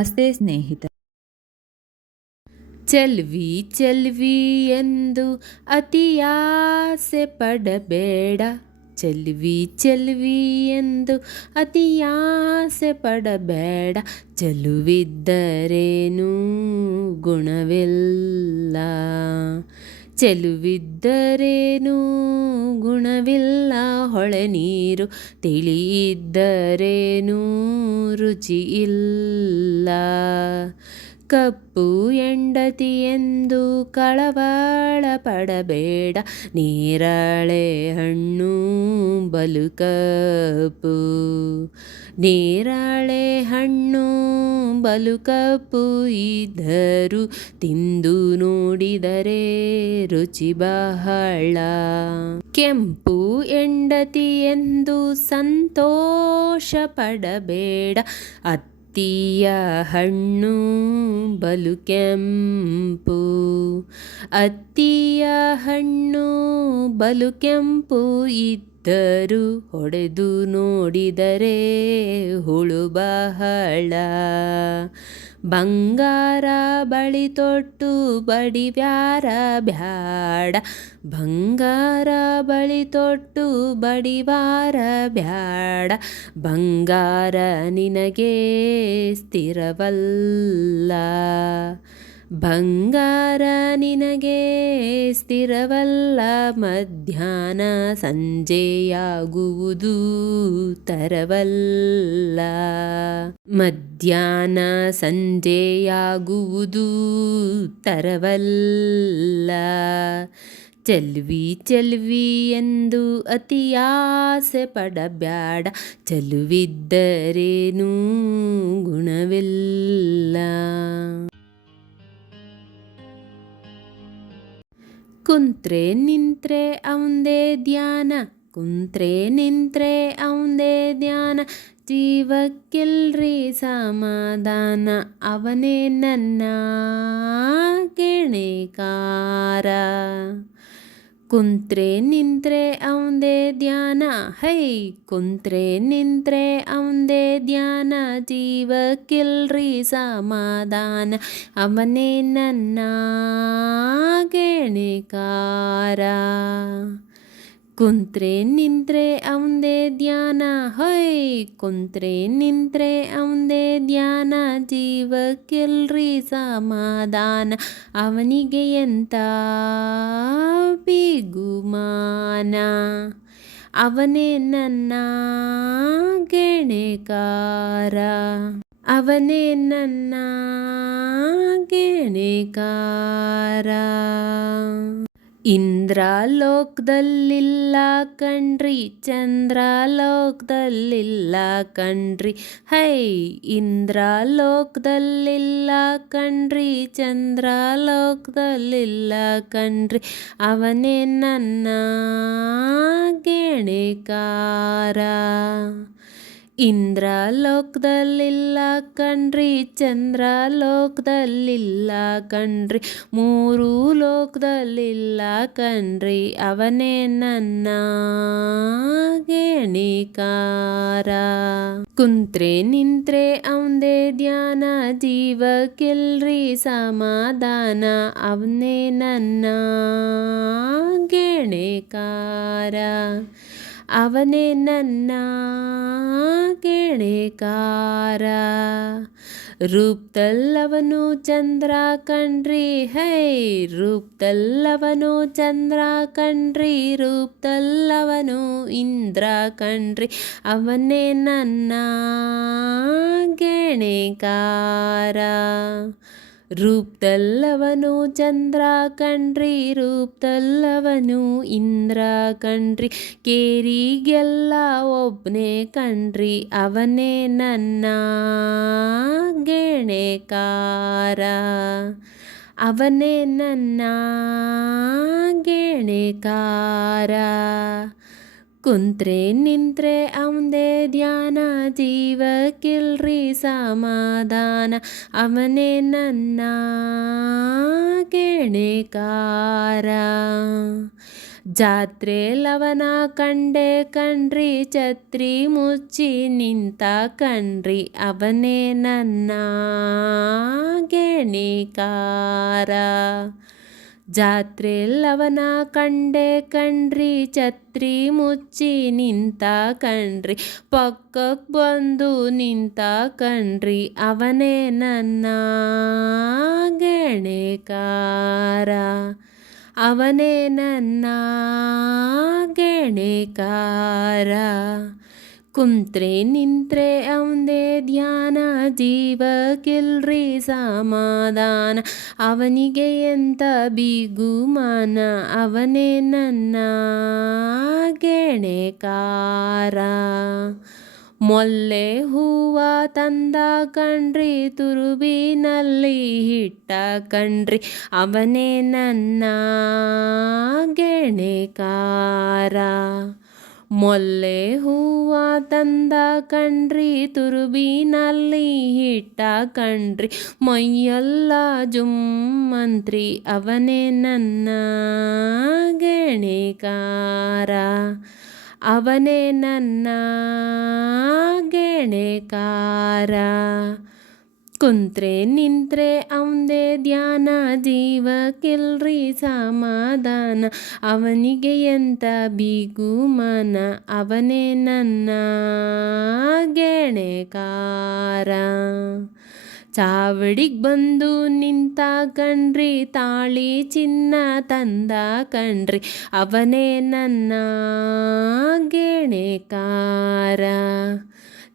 ನಮಸ್ತೆ ಸ್ನೇಹಿತ ಚೆಲ್ವಿ ಚೆಲ್ವಿ ಎಂದು ಅತಿಯಾಸೆ ಪಡಬೇಡ. ಚೆಲ್ವಿ ಚೆಲ್ವಿ ಎಂದು ಅತಿಯಾಸೆ ಪಡಬೇಡ. ಚೆಲುವಿದ್ದರೇನೂ ಗುಣವಿಲ್ಲ. ಚೆಲುವಿದ್ದರೇನೂ? ಗುಣವಿಲ್ಲ ಹೊಳೆ ನೀರು. ತಿಳಿಯಿದ್ದರೇನೂ? ರುಚಿ ಇಲ್ಲ ಕಪ್ಪು ಎಂಡತಿ ಎಂದು ಕಳವಾಳ ಪಡಬೇಡ. ನೇರಳೆ ಹಣ್ಣು ಬಲು ಕಪ್ಪು. ನೇರಳೆ ಹಣ್ಣು ಬಲು ಕಪ್ಪು ಇದ್ದರು ತಿಂದು ನೋಡಿದರೆ ರುಚಿ ಬಹಳ. ಕೆಂಪು ಎಂಡತಿ ಎಂದು ಸಂತೋಷ ಪಡಬೇಡ. ಅತ್ತಿಯ ಹಣ್ಣು ಬಲು ಕೆಂಪು. ಅತ್ತಿಯ ಹಣ್ಣು ಬಲು ಕೆಂಪು ಇದ್ದರು ಹೊಡೆದು ನೋಡಿದರೆ ಹುಳು ಬಹಳ. ಬಂಗಾರ ಬಳಿ ತೊಟ್ಟು ಬಡಿವ್ಯಾರ ಬ್ಯಾಡ. ಬಂಗಾರ ಬಳಿ ತೊಟ್ಟು ಬಡಿವಾರ ಬ್ಯಾಡ. ಬಂಗಾರ ನಿನಗೆ ಸ್ಥಿರವಲ್ಲ. ಬಂಗಾರ ನಿನಗೆ ಸ್ಥಿರವಲ್ಲ, ಮಧ್ಯಾಹ್ನ ಸಂಜೆಯಾಗುವುದು ತರವಲ್ಲ. ಮಧ್ಯಾಹ್ನ ಸಂಜೆಯಾಗುವುದು ತರವಲ್ಲ. ಚೆಲ್ವಿ ಚೆಲ್ವಿ ಎಂದು ಅತಿಯಾಸೆ ಪಡಬ್ಯಾಡ, ಚೆಲುವಿದ್ದರೇನೂ ಗುಣವಿಲ್ಲ. ಕುಂತ್ರೆ ನಿಂತ್ರೆ ಅವಂದೇ ಧ್ಯಾನ ಕುಂತ್ರೆ ನಿಂತ್ರೆ ಅವಂದೇ ಧ್ಯಾನ ಜೀವಕ್ಕೆಲ್ರಿ ಸಮಾಧಾನ ಅವನೇ ನನ್ನ ಗೆಣೆಕಾರ ಕುಂತ್ರೆ ನಿಂತ್ರೆ ಅವಂದೇ ಧ್ಯಾನ. ಹೈ ಕುಂತ್ರೆ ನಿಂತ್ರೆ ಅವಂದೇ ಧ್ಯಾನ. ಜೀವಕ್ಕಿಲ್ರಿ ಸಮಾಧಾನ. ಅವನೇ ನನ್ನ ಗೆಣೆಕಾರ ಕುಂತ್ರೆ ನಿಂತ್ರೆ ಅವಂದೇ ಧ್ಯಾನ ಹೊಯ್ ಕುಂತ್ರೆ ನಿಂತ್ರೆ ಅವಂದೇ ಧ್ಯಾನ, ಜೀವಕ್ಕೆಲ್ರಿ ಸಮಾಧಾನ, ಅವನಿಗೆ ಎಂತ ಬಿಗುಮಾನ? ಅವನೇ ನನ್ನ ಗೆಣೆಕಾರ, ಅವನೇ ನನ್ನ ಗೆಣೆಕಾರ. ಇಂದ್ರಲೋಕದಲ್ಲಿಲ್ಲ ಕಣ್ರಿ ಚಂದ್ರಲೋಕದಲ್ಲಿಲ್ಲ ಕಣ್ರಿ. ಹೈ ಇಂದ್ರಲೋಕದಲ್ಲಿಲ್ಲ ಕಣ್ರಿ ಚಂದ್ರಲೋಕದಲ್ಲಿಲ್ಲ ಕಣ್ರಿ. ಅವನೇ ನನ್ನ ಗೆಣೆಕಾರ. ಇಂದ್ರಲೋಕದಲ್ಲಿಲ್ಲ ಕಣ್ರಿ, ಚಂದ್ರಲೋಕದಲ್ಲಿಲ್ಲ ಕಣ್ರಿ, ಮೂರು ಲೋಕದಲ್ಲಿಲ್ಲ ಕಣ್ರಿ, ಅವನೇ ನನ್ನ ಗೆಣಿಕಾರ ಕುಂತ್ರೆ ನಿಂತ್ರೆ ಅವಂದೇ ಧ್ಯಾನ, ಜೀವಕ್ಕೆಲ್ರಿ ಸಮಾಧಾನ, ಅವನೇ ನನ್ನ ಗೆಣೆಕಾರ ಅವನೇ ನನ್ನ ಗೆಣೆಕಾರ ರೂಪದಲ್ಲವನು ಚಂದ್ರ ಕಣ್ರಿ, ಹೈ ರೂಪದಲ್ಲವನು ಚಂದ್ರ ಕಣ್ರಿ ರೂಪದಲ್ಲವನು ಇಂದ್ರ ಕಣ್ರಿ, ಅವನೇ ನನ್ನ ಗೆಣೆಕಾರ ರೂಪದಲ್ಲವನು ಚಂದ್ರ ಕಣ್ರಿ ರೂಪದಲ್ಲವನು ಇಂದ್ರ ಕಣ್ರಿ ಕೇರಿಗೆಲ್ಲ ಒಬ್ಬನೇ ಕಣ್ರಿ ಅವನೇ ನನ್ನ ಗೆಣೆಕಾರ. ಅವನೇ ನನ್ನ ಗೆಣೆಕಾರ. ಕುಂತ್ರೆ ನಿಂತ್ರೆ ಅವಂದೇ ಧ್ಯಾನ ಜೀವಕ್ಕಿಲ್ರಿ ಸಮಾಧಾನ ಅವನೇ ನನ್ನ ಗೆಣೆಕಾರ ಜಾತ್ರೆ ಲವನ ಕಂಡೆ ಕಣ್ರಿ ಛತ್ರಿ ಮುಚ್ಚಿ ನಿಂತ ಕಣ್ರಿ ಅವನೇ ನನ್ನ ಗೆಣಿಕಾರ ಜಾತ್ರೆ ಎಲ್ಲವನ ಕಂಡೆ ಕಣ್ರಿ ಛತ್ರಿ ಮುಚ್ಚಿ ನಿಂತ ಕಣ್ರಿ ಪಕ್ಕಕ್ಕೆ ಬಂದು ನಿಂತ ಕಣ್ರಿ ಅವನೇ ನನ್ನ ಗೆಣೆಕಾರ. ಅವನೇ ನನ್ನ ಗೆಣೆಕಾರ. ಕುಂತ್ರೆ ನಿಂತ್ರೆ ಅವಂದೇ ಧ್ಯಾನ, ಜೀವಕ್ಕಿಲ್ರಿ ಸಮಾಧಾನ. ಅವನಿಗೆ ಎಂತ ಬಿಗುಮಾನ, ಅವನೇ ನನ್ನ ಗೆಣೆಕಾರ. ಮೊಲ್ಲೆ ಹೂವ ತಂದ ಕಣ್ರಿ, ತುರುಬಿನಲ್ಲಿ ಹಿಟ್ಟ ಕಣ್ರಿ, ಅವನೇ ನನ್ನ ಗೆಣೆಕಾರ. ಮೊಲ್ಲೆ ಹೂವ ತಂದ ಕಣ್ರಿ, ತುರುಬಿನಲ್ಲಿ ಹಿಟ್ಟ ಕಣ್ರಿ. ಮೈಯೆಲ್ಲ ಜುಮ್ಮಂತ್ರಿ ಅವನೇ ನನ್ನ ಗೆಣೆಕಾರ. ಅವನೇ ನನ್ನ ಗೆಣೆಕಾರ. ಕುಂತ್ರೆ ನಿಂತ್ರೆ ಅವಂದೆ ಧ್ಯಾನ, ಜೀವಕ್ಕಿಲ್ರಿ ಸಮಾಧಾನ. ಅವನಿಗೆ ಎಂತ ಬಿಗುಮನ ಅವನೇ ನನ್ನ ಗೆಣೆಕಾರ. ಚಾವಡಿಗೆ ಬಂದು ನಿಂತ ಕಣ್ರಿ, ತಾಳಿ ಚಿನ್ನ ತಂದ ಕಣ್ರಿ, ಅವನೇ ನನ್ನ ಗೆಣೆಕಾರ.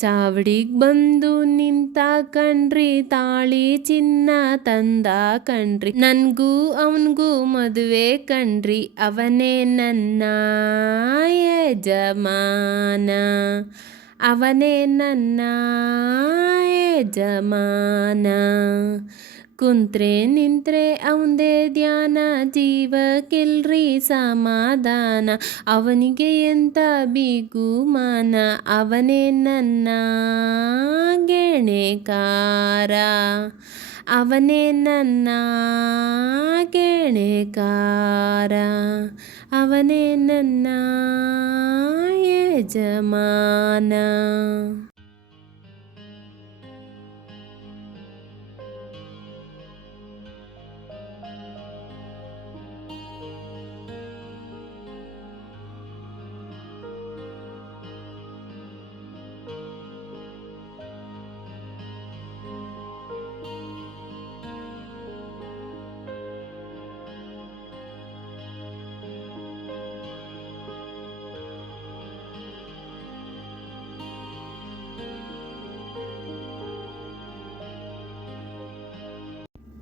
ಚಾವಡಿಗೆ ಬಂದು ನಿಂತ ಕಣ್ರಿ, ತಾಳಿ ಚಿನ್ನ ತಂದ ಕಣ್ರಿ. ನನಗೂ ಅವನ್ಗೂ ಮದುವೆ ಕಣ್ರಿ, ಅವನೇ ನನ್ನ ಯಜಮಾನ. ಅವನೇ ನನ್ನ ಯಜಮಾನ. ಕುಂತ್ರೆ ನಿಂತ್ರೆ ಅವಂದೆ ಧ್ಯಾನ ಜೀವ ಕೆಲ್ರಿ ಸಮಾಧಾನ. ಅವನಿಗೆ ಎಂತ ಬಿಗುಮಾನ, ಅವನೇ ನನ್ನ ಗೆಣೆಕಾರ. ಅವನೇ ನನ್ನ ಗೆಣೆಕಾರ. ಅವನೇ ನನ್ನ ಯಜಮಾನ.